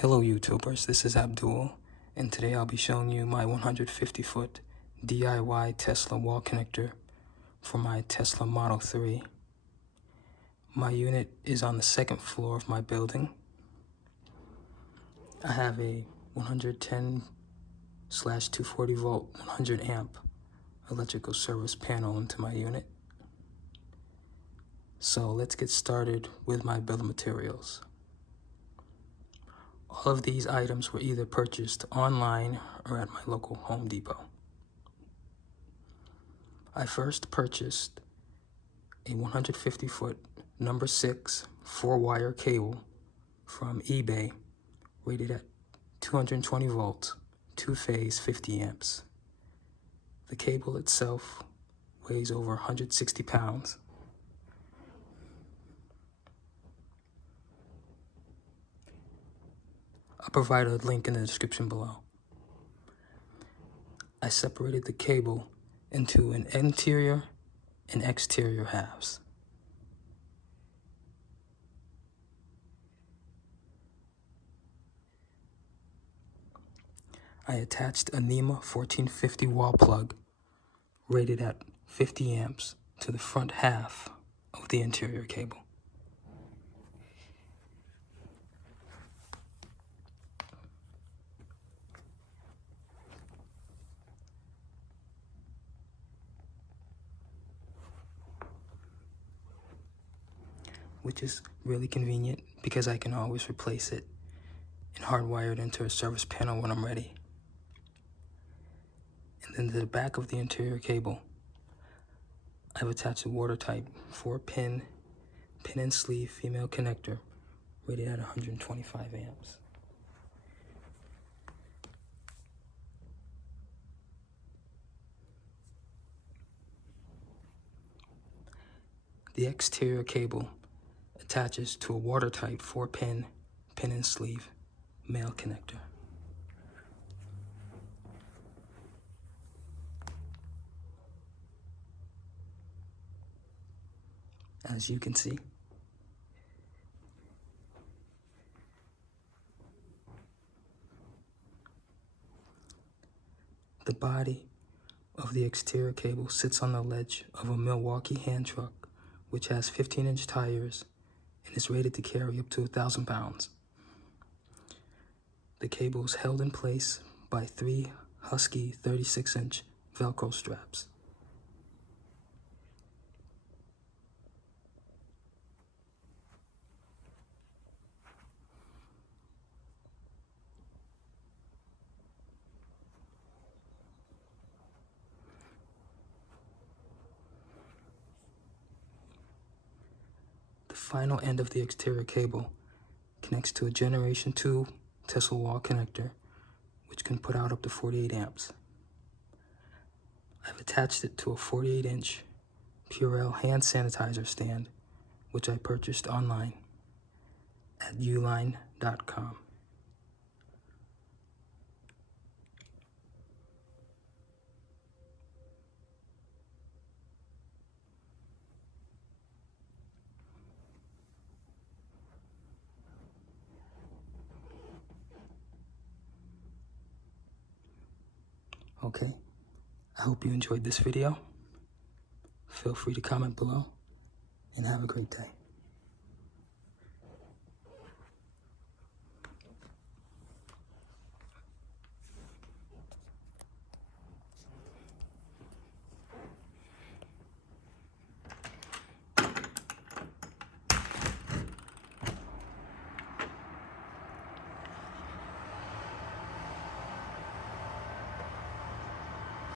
Hello YouTubers, this is Abdul, and today I'll be showing you my 150-foot DIY Tesla wall connector for my Tesla Model 3. My unit is on the second floor of my building. I have a 110/240 volt 100 amp electrical service panel into my unit. So let's get started with my bill of materials. All of these items were either purchased online or at my local Home Depot. I first purchased a 150-foot number 6 4-wire cable from eBay rated at 220 volts, 2-phase 50 amps. The cable itself weighs over 160 pounds. I'll provide a link in the description below. I separated the cable into an interior and exterior halves. I attached a NEMA 1450 wall plug rated at 50 amps to the front half of the interior cable. Which is really convenient because I can always replace it and hardwire it into a service panel when I'm ready. And then to the back of the interior cable, I've attached a watertight 4-pin pin and sleeve female connector rated at 125 amps. The exterior cable attaches to a watertight 4-pin pin and sleeve male connector. As you can see, the body of the exterior cable sits on the ledge of a Milwaukee hand truck, which has 15-inch tires and is rated to carry up to 1,000 pounds. The cable is held in place by 3 Husky 36-inch velcro straps. The final end of the exterior cable connects to a Generation 2 Tesla wall connector, which can put out up to 48 amps. I've attached it to a 48-inch Purell hand sanitizer stand, which I purchased online at uline.com. Okay, I hope you enjoyed this video. Feel free to comment below and have a great day.